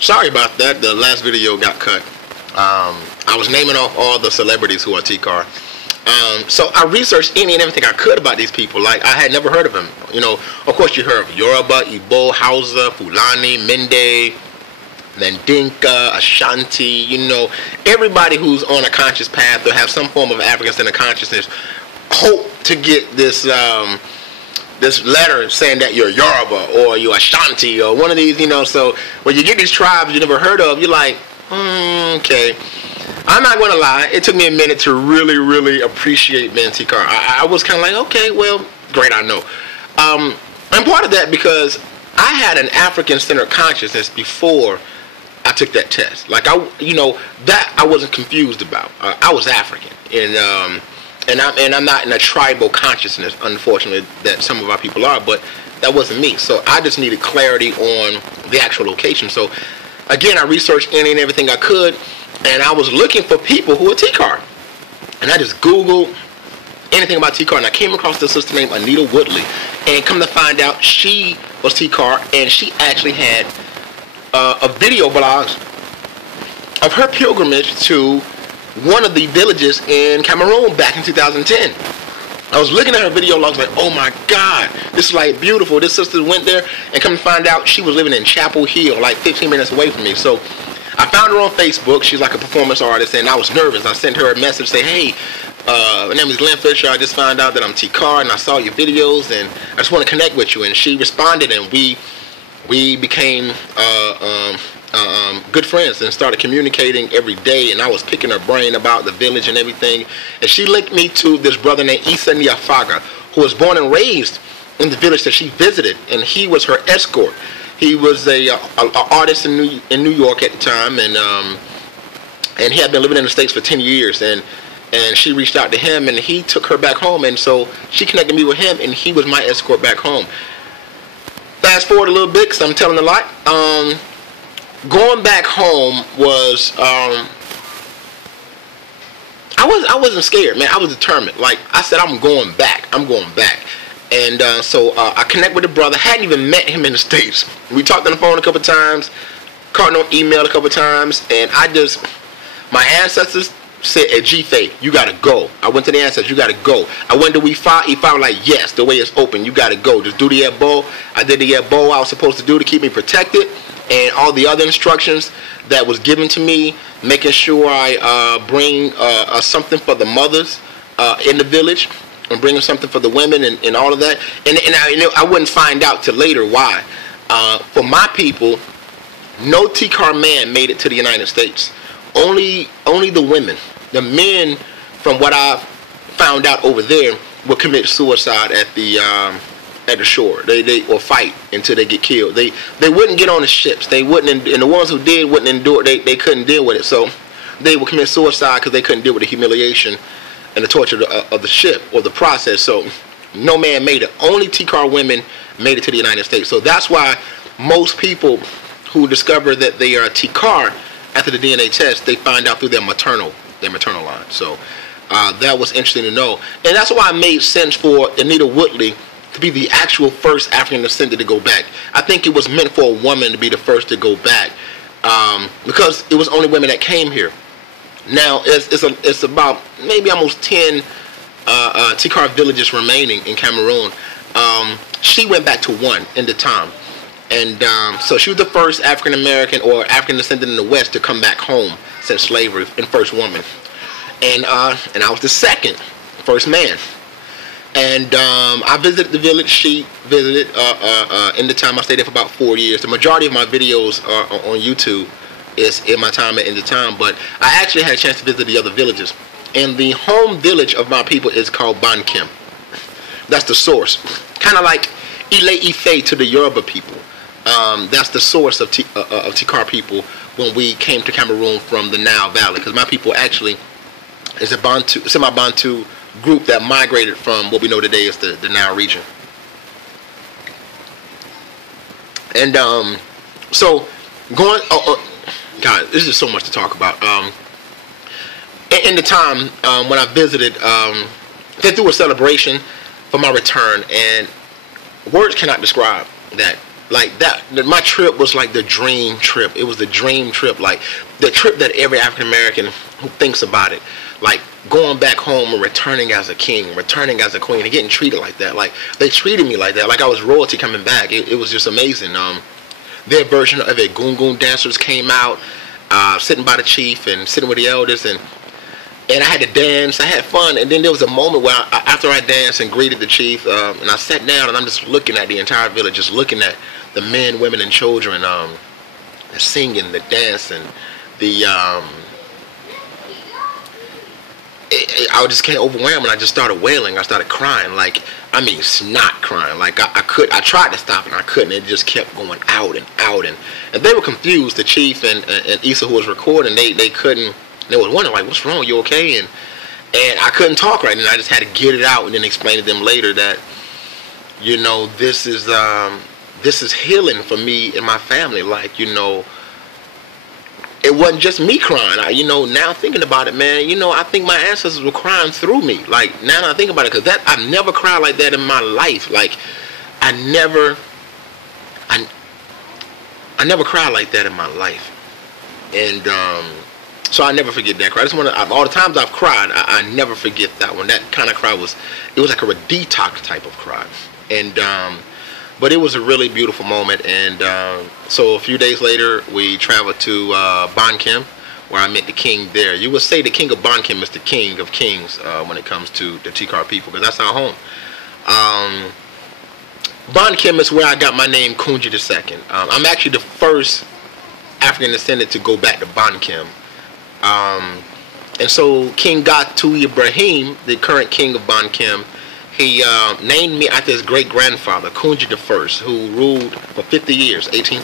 Sorry about that. The last video got cut. I was naming off all the celebrities who are Tikar. So I researched any and everything I could about these people. Like, I had never heard of them. You know, of course you heard of Yoruba, Igbo, Hausa, Fulani, Mende, Mandinka, Ashanti. You know, everybody who's on a conscious path or have some form of African Standard consciousness hope to get this this letter saying that you're Yoruba or you're Ashanti or one of these, you know. So when you get these tribes you never heard of, you're like, okay. I'm not going to lie, it took me a minute to really appreciate being Tikar. I was kind of like, okay, well, great, I know. I'm part of that because I had an African-centered consciousness before I took that test. Like, that I wasn't confused about. I was African, and I'm not in a tribal consciousness, unfortunately, that some of our people are, but that wasn't me. So I just needed clarity on the actual location. So again, I researched any and everything I could, and I was looking for people who are Tikar. And I just Googled anything about Tikar, and I came across this sister named Anita Woodley. And come to find out, she was Tikar, and she actually had a video blog of her pilgrimage to one of the villages in Cameroon back in 2010. I was looking at her video logs like, oh my God, this is like beautiful. This sister went there, and come to find out, she was living in Chapel Hill, like 15 minutes away from me. So I found her on Facebook. She's like a performance artist, and I was nervous. I sent her a message saying, hey, my name is Glenn Fisher. I just found out that I'm Tikar, and I saw your videos, and I just want to connect with you. And she responded, and we became good friends and started communicating every day. And I was picking her brain about the village and everything. And she linked me to this brother named Issa Niafaga, who was born and raised in the village that she visited, and he was her escort. He was a artist in New York at the time, and he had been living in the States for 10 years. And she reached out to him, and he took her back home, and so she connected me with him, and he was my escort back home. Fast forward a little bit, because I'm telling a lot. Going back home was I wasn't scared, man. I was determined. Like I said, I'm going back. And so I connect with the brother. Hadn't even met him in the States. We talked on the phone a couple times, caught on email a couple times, and my ancestors said, at G-Faith, you gotta go. I went to the ancestors, you gotta go. I went to Ifa was like, yes, the way is open, you gotta go. Just do the Ebo. I did the Ebo I was supposed to do to keep me protected, and all the other instructions that was given to me, making sure I bring something for the mothers in the village, and bringing something for the women and all of that. And I wouldn't find out till later why. For my people, no Tikar man made it to the United States. Only the women. The men, from what I found out over there, would commit suicide at the shore. They or fight until they get killed. They wouldn't get on the ships. They wouldn't, and the ones who did wouldn't endure. They couldn't deal with it. So they would commit suicide because they couldn't deal with the humiliation and the torture of the ship or the process. So no man made it. Only Tikar women made it to the United States. So that's why most people who discover that they are Tikar after the DNA test, they find out through their maternal line. So that was interesting to know. And that's why it made sense for Anita Woodley to be the actual first African descendant to go back. I think it was meant for a woman to be the first to go back because it was only women that came here. Now it's about maybe almost 10 Tikar villages remaining in Cameroon. She went back to one in the time, and so she was the first African American or African descendant in the West to come back home since slavery, and first woman. And I was the first man. And I visited the village. She visited. In the time I stayed there for about 4 years. The majority of my videos are on YouTube. Is in my time in the town, but I actually had a chance to visit the other villages. And the home village of my people is called Bankim. That's the source. Kind of like Ile Ife to the Yoruba people. That's the source of Tikar people when we came to Cameroon from the Nile Valley. Because my people actually is a Bantu, semi-Bantu group that migrated from what we know today as the Nile region. And so going... God, this is so much to talk about. In the time when I visited, they threw a celebration for my return, and words cannot describe that. Like that, my trip was like the dream trip. It was the dream trip, like the trip that every African American who thinks about it, like going back home and returning as a king, returning as a queen, and getting treated like that. Like they treated me like that, like I was royalty coming back. It was just amazing. Their version of it, goon dancers came out, sitting by the chief and sitting with the elders, and I had to dance. I had fun, and then there was a moment where after I danced and greeted the chief, and I sat down and I'm just looking at the entire village, just looking at the men, women, and children, the singing, the dancing, the I just became overwhelmed, and I just started wailing. I started crying, like, I mean, snot crying. Like I tried to stop it, and I couldn't. It just kept going out and out, and they were confused. The chief and Issa, who was recording, they couldn't. They was wondering, like, what's wrong? You okay? And I couldn't talk right, and I just had to get it out, and then explain to them later that, you know, this is healing for me and my family. Like, you know, it wasn't just me crying. You know, now thinking about it, man, you know, I think my ancestors were crying through me. Like, now that I think about it, because I've never cried like that in my life. Like, I never cried like that in my life. And so I never forget that cry. I just want to, all the times I've cried, I never forget that one. That kind of cry was like a detox type of cry. And but it was a really beautiful moment. And so a few days later, we traveled to Bankim, where I met the king there. You would say the king of Bankim is the king of kings when it comes to the Tikar people, because that's our home. Bankim is where I got my name, Nkoundji II. I'm actually the first African descendant to go back to Bankim. And so King Gatu Ibrahim, the current king of Bankim, he named me after his great-grandfather, Nkoundji I, who ruled for 50 years, 18